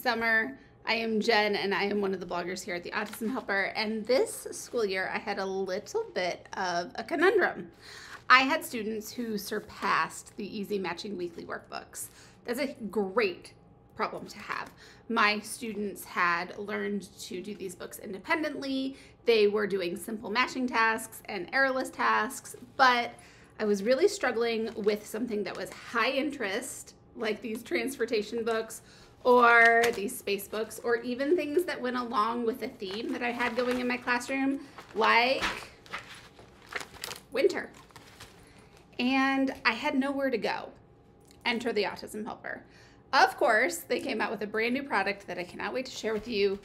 Summer. I am Jen and I am one of the bloggers here at the Autism Helper, and this school year I had a little bit of a conundrum. I had students who surpassed the easy matching weekly workbooks. That's a great problem to have. My students had learned to do these books independently. They were doing simple matching tasks and errorless tasks, but I was really struggling with something that was high interest, like these transportation books or these space books, or even things that went along with a theme that I had going in my classroom, like winter. And I had nowhere to go. Enter the Autism Helper. Of course, they came out with a brand new product that I cannot wait to share with you,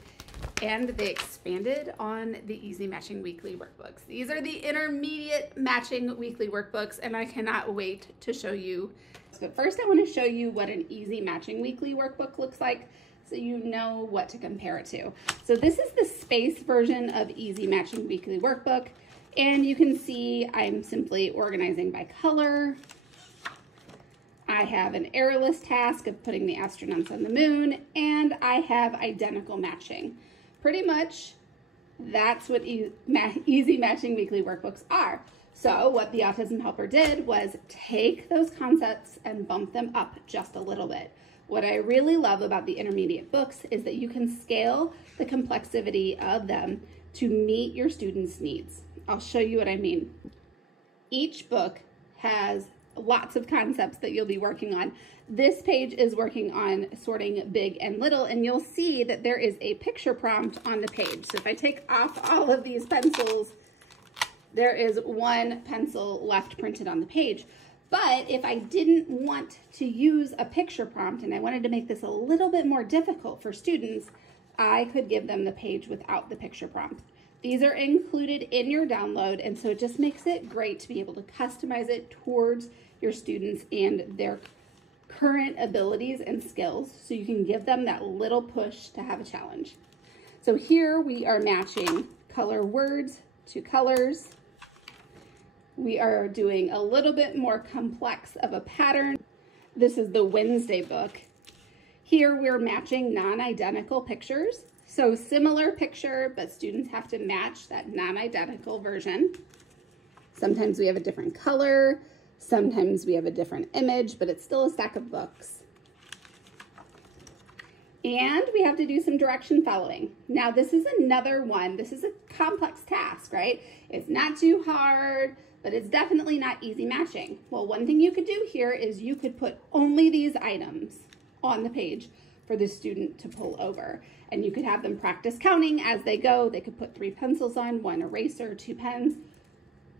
and they expanded on the Easy Matching Weekly Workbooks. These are the intermediate matching weekly workbooks, and I cannot wait to show you. But first I want to show you what an Easy Matching Weekly Workbook looks like so you know what to compare it to. So this is the space version of Easy Matching Weekly Workbook, and you can see I'm simply organizing by color. I have an errorless task of putting the astronauts on the moon, and I have identical matching. Pretty much that's what Easy Matching Weekly Workbooks are. So what the Autism Helper did was take those concepts and bump them up just a little bit. What I really love about the intermediate books is that you can scale the complexity of them to meet your students' needs. I'll show you what I mean. Each book has lots of concepts that you'll be working on. This page is working on sorting big and little, and you'll see that there is a picture prompt on the page. So if I take off all of these pencils, there is one pencil left printed on the page. But if I didn't want to use a picture prompt and I wanted to make this a little bit more difficult for students, I could give them the page without the picture prompt. These are included in your download, and so it just makes it great to be able to customize it towards your students and their current abilities and skills, so you can give them that little push to have a challenge. So here we are matching color words to colors. We are doing a little bit more complex of a pattern. This is the Wednesday book. Here we're matching non-identical pictures. So similar picture, but students have to match that non-identical version. Sometimes we have a different color, sometimes we have a different image, but it's still a stack of books. And we have to do some direction following. Now this is another one. This is a complex task, right? It's not too hard, but it's definitely not easy matching. Well, one thing you could do here is you could put only these items on the page for the student to pull over. And you could have them practice counting as they go. They could put 3 pencils on, 1 eraser, 2 pens.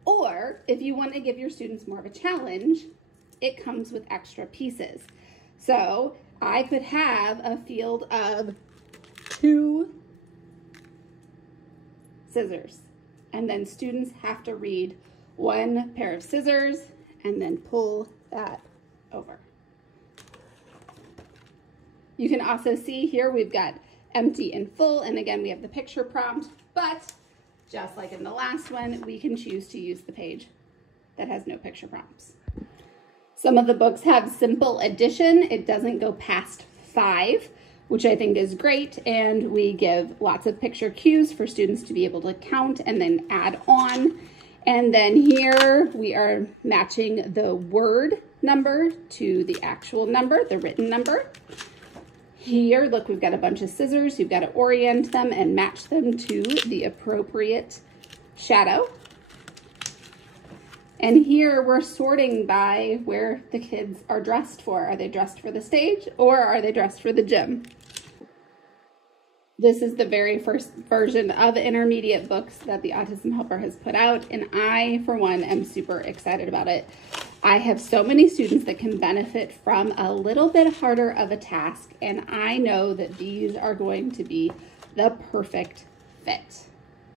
Or if you want to give your students more of a challenge, it comes with extra pieces. So I could have a field of 2 scissors, and then students have to read 1 pair of scissors and then pull that over. You can also see here we've got empty and full, and again we have the picture prompt, but just like in the last one, we can choose to use the page that has no picture prompts. Some of the books have simple addition. It doesn't go past 5, which I think is great, and we give lots of picture cues for students to be able to count and then add on. And then here we are matching the word number to the actual number, the written number. Here, look, we've got a bunch of scissors. You've got to orient them and match them to the appropriate shadow. And here we're sorting by where the kids are dressed for. Are they dressed for the stage or are they dressed for the gym? This is the very first version of intermediate books that the Autism Helper has put out, and I, for one, am super excited about it. I have so many students that can benefit from a little bit harder of a task, and I know that these are going to be the perfect fit.